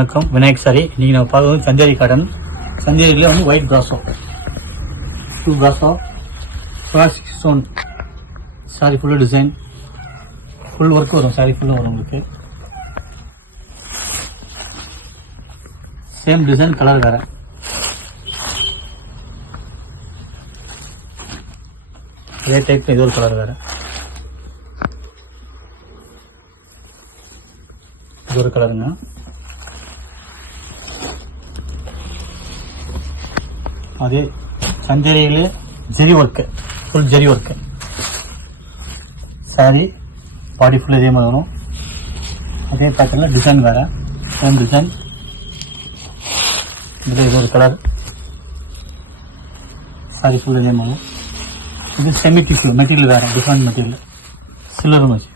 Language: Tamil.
வணக்கம், விநாயக் சாரி. இன்றைக்கி நம்ம பார்க்குறது சந்தேரி காட்டன். சந்தேரியில் வந்து white brasso, two brasso, plastic stone. Sari full design, full work வரும். சாரி ஃபுல்லும் வரும் உங்களுக்கு. சேம் டிசைன், கலர் வேறு. அதே டைப் இது ஒரு கலர் வேறு. இது ஒரு கலருங்க. அதே சந்தேரியிலே ஜெரி ஒர்க்கு, ஃபுல் ஜெரி ஒர்க்கு. சாரி பாடி ஃபுல் இதே மாதிரி வரும். அதே பேட்டர்னில் டிசைன் வேறு, சேம் டிசைன். இது ஒரு கலர். சாரி ஃபுல் இதே மாதிரி. இது செமி டிஷ்யூ மெட்டீரியல் வேறு, டிஃப்ரெண்ட் மெட்டீரியல், சில்வர் மச்சு.